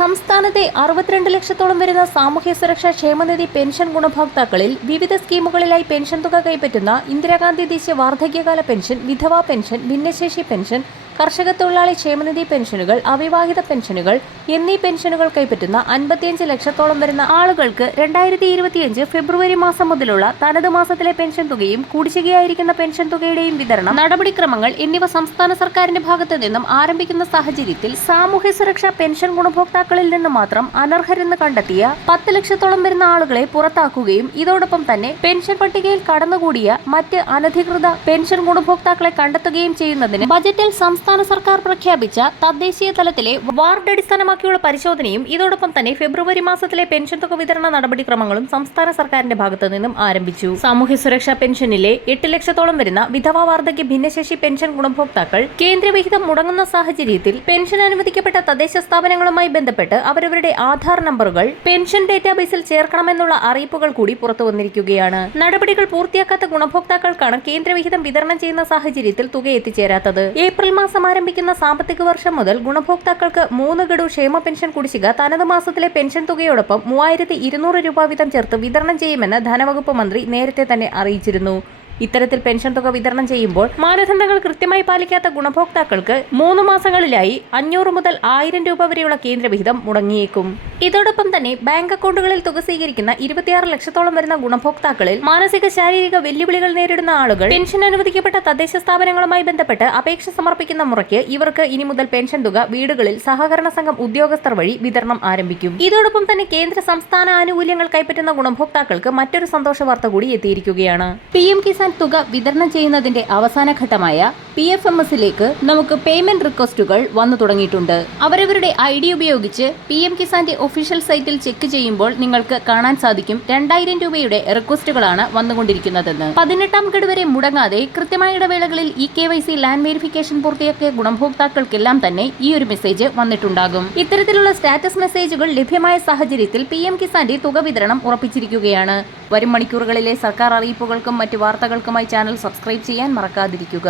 സംസ്ഥാനത്തെ 62 ലക്ഷത്തോളം വരുന്ന സാമൂഹ്യ സുരക്ഷാ ക്ഷേമനിധി പെൻഷൻ ഗുണഭോക്താക്കളിൽ വിവിധ സ്കീമുകളിലായി പെൻഷൻ തുക കൈപ്പറ്റുന്ന ഇന്ദിരാഗാന്ധി ദേശീയ വാർദ്ധക്യകാല പെൻഷൻ, വിധവാ പെൻഷൻ, ഭിന്നശേഷി പെൻഷൻ, കർഷക തൊഴിലാളി ക്ഷേമനിധി പെൻഷനുകൾ, അവിവാഹിത പെൻഷനുകൾ എന്നീ പെൻഷനുകൾ കൈപ്പറ്റുന്ന 55 ലക്ഷത്തോളം വരുന്ന ആളുകൾക്ക് 2025 ഫെബ്രുവരി മാസം മുതലുള്ള തനത് മാസത്തിലെ പെൻഷൻ തുകയും കുടിശ്ശികയായിരിക്കുന്ന പെൻഷൻ തുകയുടെയും വിതരണം, നടപടിക്രമങ്ങൾ എന്നിവ സംസ്ഥാന സർക്കാരിന്റെ ഭാഗത്തു നിന്നും ആരംഭിക്കുന്ന സാഹചര്യത്തിൽ സാമൂഹ്യ സുരക്ഷാ പെൻഷൻ ഗുണഭോക്താക്കളിൽ നിന്ന് മാത്രം അനർഹരെന്ന് കണ്ടെത്തിയ 10 ലക്ഷത്തോളം വരുന്ന ആളുകളെ പുറത്താക്കുകയും ഇതോടൊപ്പം തന്നെ പെൻഷൻ പട്ടികയിൽ കടന്നുകൂടിയ മറ്റ് അനധികൃത പെൻഷൻ ഗുണഭോക്താക്കളെ കണ്ടെത്തുകയും ചെയ്യുന്നതിന് ബജറ്റിൽ സംസ്ഥാന സർക്കാർ പ്രഖ്യാപിച്ച തദ്ദേശീയ തലത്തിലെ വാർഡ് അടിസ്ഥാനമാക്കിയുള്ള പരിശോധനയും ഇതോടൊപ്പം തന്നെ ഫെബ്രുവരി മാസത്തിലെ പെൻഷൻ തുക വിതരണ നടപടിക്രമങ്ങളും സംസ്ഥാന സർക്കാരിന്റെ ഭാഗത്തു നിന്നും ആരംഭിച്ചു. സാമൂഹ്യ സുരക്ഷാ പെൻഷനിലെ 8 ലക്ഷത്തോളം വരുന്ന വിധവാ വാർദ്ധക്യ ഭിന്നശേഷി പെൻഷൻ ഗുണഭോക്താക്കൾ കേന്ദ്രവിഹിതം മുടങ്ങുന്ന സാഹചര്യത്തിൽ പെൻഷൻ അനുവദിക്കപ്പെട്ട തദ്ദേശ സ്ഥാപനങ്ങളുമായി ബന്ധപ്പെട്ട് അവരവരുടെ ആധാർ നമ്പറുകൾ പെൻഷൻ ഡേറ്റാബേസിൽ ചേർക്കണമെന്നുള്ള അറിയിപ്പുകൾ കൂടി പുറത്തു വന്നിരിക്കുകയാണ്. നടപടികൾ പൂർത്തിയാക്കാത്ത ഗുണഭോക്താക്കൾക്കാണ് കേന്ദ്രവിഹിതം വിതരണം ചെയ്യുന്ന സാഹചര്യത്തിൽ തുക എത്തിച്ചേരാത്തത്. ഏപ്രിൽ മാസം ആരംഭിക്കുന്ന സാമ്പത്തിക വർഷം മുതൽ ഗുണഭോക്താക്കൾക്ക് 3 ഗഡു ക്ഷേമ പെൻഷൻ കുടിശ്ശിക തനത് മാസത്തിലെ പെൻഷൻ തുകയോടൊപ്പം 3200 രൂപ വീതം ചേർത്ത് വിതരണം ചെയ്യുമെന്ന് ധനവകുപ്പ് മന്ത്രി നേരത്തെ തന്നെ അറിയിച്ചിരുന്നു. ഇത്തരത്തിൽ പെൻഷൻ തുക വിതരണം ചെയ്യുമ്പോൾ മാനദണ്ഡങ്ങൾ കൃത്യമായി പാലിക്കാത്ത ഗുണഭോക്താക്കൾക്ക് 3 മാസങ്ങളിലായി 500 മുതൽ 1000 രൂപ വരെയുള്ള കേന്ദ്രവിഹിതം മുടങ്ങിയേക്കും. ഇതോടൊപ്പം തന്നെ ബാങ്ക് അക്കൗണ്ടുകളിൽ തുക സ്വീകരിക്കുന്ന 26 ലക്ഷത്തോളം വരുന്ന ഗുണഭോക്താക്കളിൽ മാനസിക ശാരീരിക വെല്ലുവിളികൾ നേരിടുന്ന ആളുകൾ പെൻഷൻ അനുവദിക്കപ്പെട്ട തദ്ദേശ സ്ഥാപനങ്ങളുമായി ബന്ധപ്പെട്ട് അപേക്ഷ സമർപ്പിക്കുന്ന മുറയ്ക്ക് ഇവർക്ക് ഇനി മുതൽ പെൻഷൻ തുക വീടുകളിൽ സഹകരണ സംഘം ഉദ്യോഗസ്ഥർ വഴി വിതരണം ആരംഭിക്കും. ഇതോടൊപ്പം തന്നെ കേന്ദ്ര സംസ്ഥാന ആനുകൂല്യങ്ങൾ കൈപ്പറ്റുന്ന ഗുണഭോക്താക്കൾക്ക് മറ്റൊരു സന്തോഷ വാർത്ത കൂടി എത്തിയിരിക്കുകയാണ്. PM കിസാൻ തുക വിതരണം ചെയ്യുന്നതിന്റെ അവസാന ഘട്ടമായ PFMS-ലേക്ക് നമുക്ക് പേയ്മെന്റ് റിക്വസ്റ്റുകൾ വന്നു തുടങ്ങിയിട്ടുണ്ട്. അവരവരുടെ ID ഉപയോഗിച്ച് PM കിസാന്റെ ഒഫീഷ്യൽ സൈറ്റിൽ ചെക്ക് ചെയ്യുമ്പോൾ നിങ്ങൾക്ക് കാണാൻ സാധിക്കും 2000 രൂപയുടെ റിക്വസ്റ്റുകളാണ് വന്നുകൊണ്ടിരിക്കുന്നതെന്ന്. 18ാം ഗഡു വരെ മുടങ്ങാതെ കൃത്യമായ ഇടവേളകളിൽ KYC ലാൻഡ് വെരിഫിക്കേഷൻ പൂർത്തിയാക്കിയ ഗുണഭോക്താക്കൾക്കെല്ലാം തന്നെ ഈ ഒരു മെസ്സേജ് വന്നിട്ടുണ്ടാകും. ഇത്തരത്തിലുള്ള സ്റ്റാറ്റസ് മെസ്സേജുകൾ ലഭ്യമായ സാഹചര്യത്തിൽ PM കിസാന്റെ തുക വിതരണം ഉറപ്പിച്ചിരിക്കുകയാണ്. വരും മണിക്കൂറുകളിലെ സർക്കാർ അറിയിപ്പുകൾക്കും മറ്റ് വാർത്തകൾക്കുമായി ചാനൽ സബ്സ്ക്രൈബ് ചെയ്യാൻ മറക്കാതിരിക്കുക.